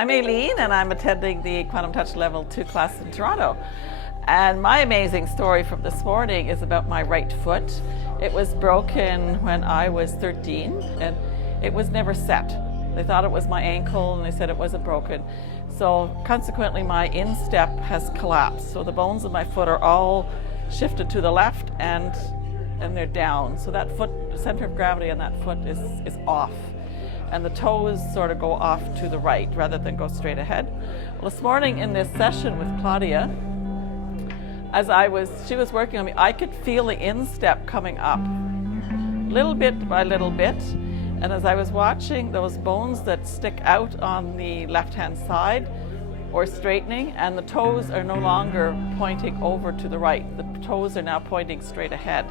I'm Aileen, and I'm attending the Quantum Touch Level 2 class in Toronto. And my amazing story from this morning is about my right foot. It was broken when I was 13, and it was never set. They thought it was my ankle, and they said it wasn't broken. So consequently, my instep has collapsed. So the bones of my foot are all shifted to the left, and they're down. So that foot, the center of gravity on that foot is off. And the toes sort of go off to the right rather than go straight ahead. Well, this morning in this session with Claudia, she was working on me, I could feel the instep coming up, little bit by little bit. And as I was watching, those bones that stick out on the left-hand side or straightening, and the toes are no longer pointing over to the right. The toes are now pointing straight ahead.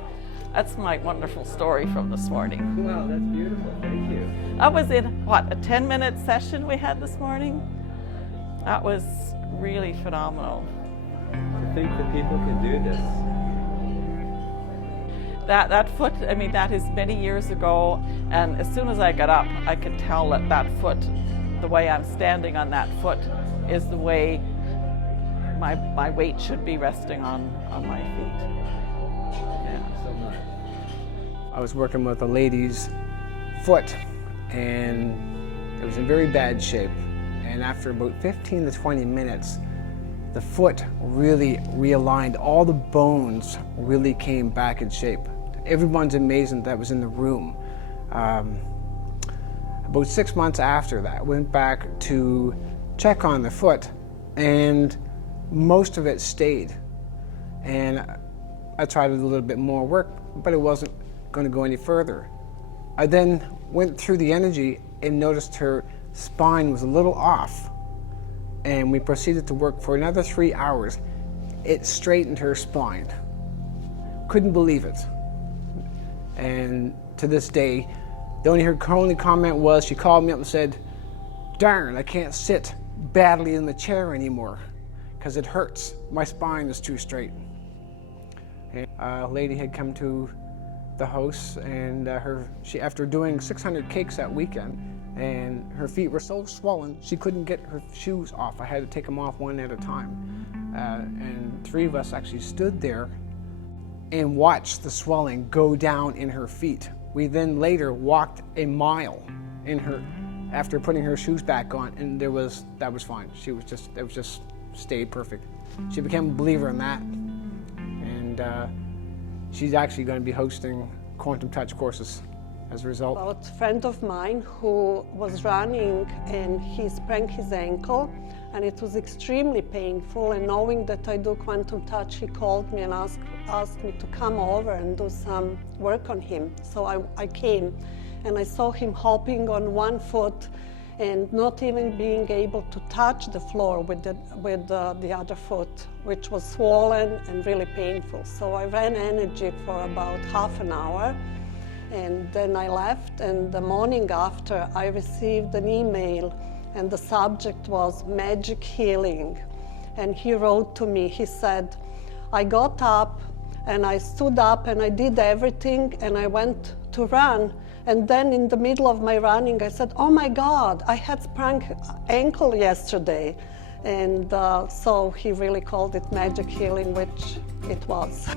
That's my wonderful story from this morning. Wow, that's beautiful. Thank you. That was in, a 10-minute session we had this morning? That was really phenomenal. To think that people can do this. That foot, I mean, that is many years ago, and as soon as I got up, I could tell that that foot, the way I'm standing on that foot, is the way my weight should be resting on my feet. Yeah. So much. I was working with a lady's foot, and it was in very bad shape. And after about 15 to 20 minutes, the foot really realigned. All the bones really came back in shape. Everyone's amazing that was in the room. About 6 months after that, I went back to check on the foot, and most of it stayed. And I tried a little bit more work, but it wasn't going to go any further. I then went through the energy and noticed her spine was a little off, and we proceeded to work for another 3 hours. It straightened her spine. Couldn't believe it. And to this day, the only comment was, she called me up and said, "Darn, I can't sit badly in the chair anymore because it hurts. My spine is too straight." And a lady had come to the house, and after doing 600 cakes that weekend, and her feet were so swollen she couldn't get her shoes off. I had to take them off one at a time. And 3 of us actually stood there and watched the swelling go down in her feet. We then later walked a mile after putting her shoes back on, and that was fine. It was just stayed perfect. She became a believer in that, and she's actually going to be hosting quantum touch courses as a result. About a friend of mine who was running, and he sprained his ankle, and it was extremely painful. And knowing that I do quantum touch, he called me and asked me to come over and do some work on him. So I came, and I saw him hopping on one foot and not even being able to touch the floor with the other foot, which was swollen and really painful. So I ran energy for about half an hour, and then I left, and the morning after I received an email, and the subject was magic healing. And he wrote to me, he said, "I got up and I stood up and I did everything, and I went to run. And then in the middle of my running, I said, oh my God, I had sprained ankle yesterday." And so he really called it magic healing, which it was.